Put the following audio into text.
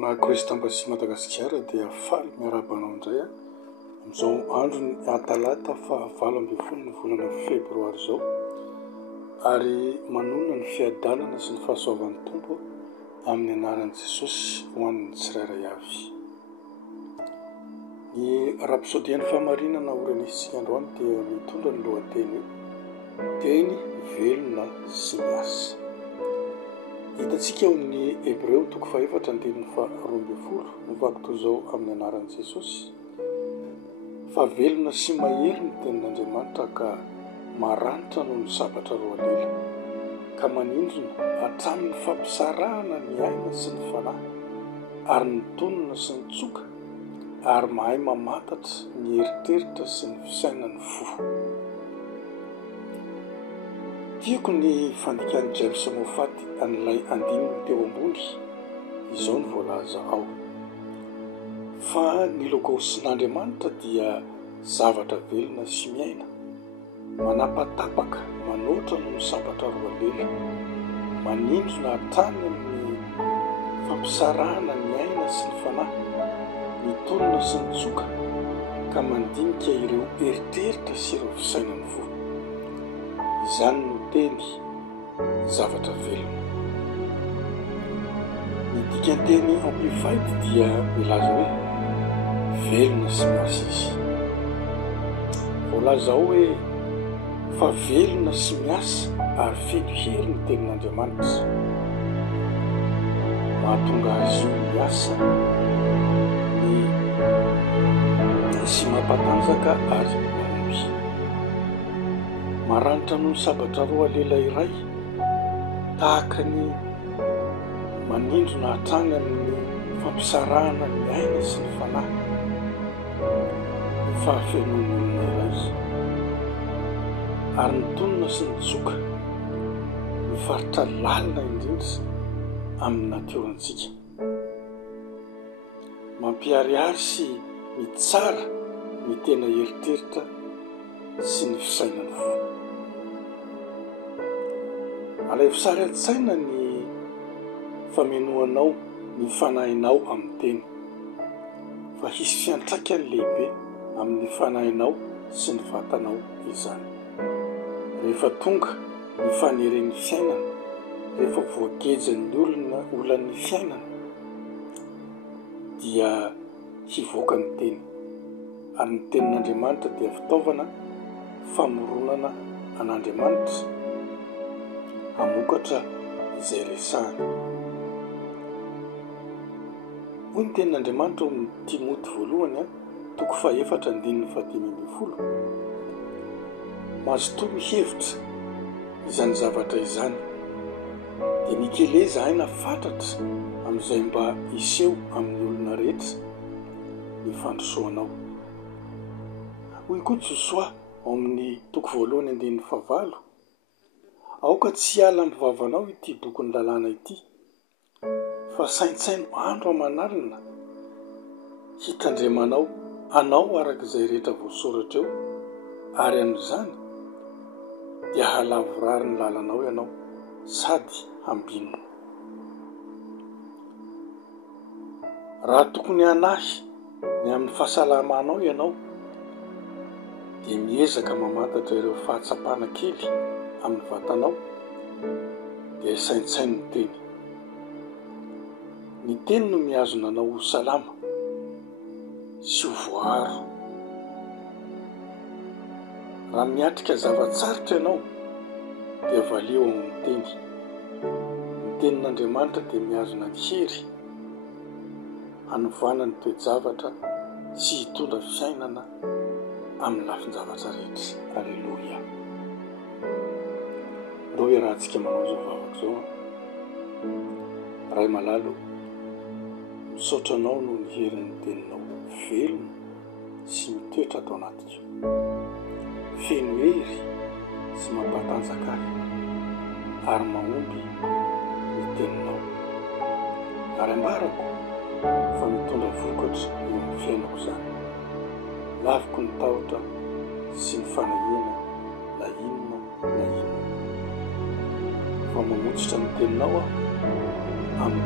Kristy Ambasy Madagasikara dia faly miarabanao indray amin'izao andro ny Talata 9 ny volana Febroary izao, ary manonona ny fiadanana sy ny fahasoavan'ny Tompo amin'ny anaran'i Jesosy ho an'ny tsirairay avy. Ny rapsodian'ny famarinana orenisika androany dia mitondra ny lohateny teny velona sy miasa. Hitantsika ao amin'ny Hebreo 4:12 mivaky toy izao amin'ny anaran'i Jesosy: fa velona sy mahery ny tenin'Andriamanitra ka maranitra noho ny sabatra roa lela, ka manindrona hatramin'ny fampisarahana ny aina sy ny fanahy, ary ny tonona sy ny tsoka, ary mahay mamantatra ny eritreritra sy ny fisainan'ny fo. Tiako ny fandikan'i James Moffat an'ilay andininy teo ambony, izao ny voalaza ao: fa ny logosin'Andriamanitra dia zavatra velona sy miaina, manapatapaka, manoatra noho ny sabatra roa lela, manindrona hatrany amin'ny fampisarahana ny aina sy ny fanahy, ny tonona sy ny tsoka, ka mandinika ireo eritreritra sy ireo fisainan'ny fo. Izany no teny zavatra velona. Ny dikanteny Amplified dia milaza hoe velona sy miasa izy. Voalaza ao hoe fa velona sy miasa ary feno hery ny tenin'Andriamanitra, mahatonga azy io miasa ny sy mampatanjaka ary mahomby. Maranitra noho ny sabatra roa lela iray, tahaka ny manindrona hatrany amin'ny fampisarahana ny aina sy ny fanahy, fahafenon'olona iray, ary ny tonona sy ny tsoka, mifaritra lalina indrindra amin'ny natiorantsika, mampiharihary sy mitsara ny tena eritreritra sy ny fisainany fo. Alaivo sary an-tsaina ny famenoanao ny fanahinao amin'ny teny, fa hisy fiantraikany lehibe amin'ny fanahinao sy ny vatanao izany. Rehefa tonga ny faneren'ny fiainana, rehefa voagejan'ny olan'ny fiainana, dia hivoaka ny teny, ary ny tenin'Andriamanitra dia fitaovana famoronana an'Andriamanitra hamokatra izay resahany. Hoy ny tenin'Andriamanitra ao amin'ny Timoty 2:4-5: mazotoa mihevitra izany zavatra izany, dia nikele zahay fantatra amin'izay mba iseho amin'ny olona rehetra ny fandrosoanao. Hoy koa Josoa ao amin'ny 2:9: aoka tsy hiala amin'ny vavanao ity bokin'ny lalàna ity, fa saintsaino andro aman'alina hitandremanao anao arak'izay rehetra voasoratra eo, ary amin'izany dia halavorary ny lalanao ianao sady hambinina. Raha tokony hanahy ny amin'ny fahasalamanao ianao, dia miezaka mamantatra ireo fahatsapana kely amin'ny vatanao, dia saintsaino ny teny. Ny teny no mihazona anao ho salama sy ho voaro. Raha miatrika zavatsarotra ianao, dia valeo amin'ny teny. Ny tenin'Andriamanitra dia mihazona ny hery hanovana ny toe-javatra sy hitondra fiainana amin'ny lafin-javatra rehetra. Alleluia. Ndao iarahantsika manao izao vavaka izao. Ray malalo, misaotra anao noho ny herin'ny teninao velona sy mitoetra atao anatiko, feno hery sy mampatanjaka ahy, ary mahomby ny teninao, ary ambarako fa mitondra vokatra eo amin'ny fiainako izany. Laviko ny tahotra sy ny fanahiana na inona na inona, fa mamotsitra ny teninao aho amin'ny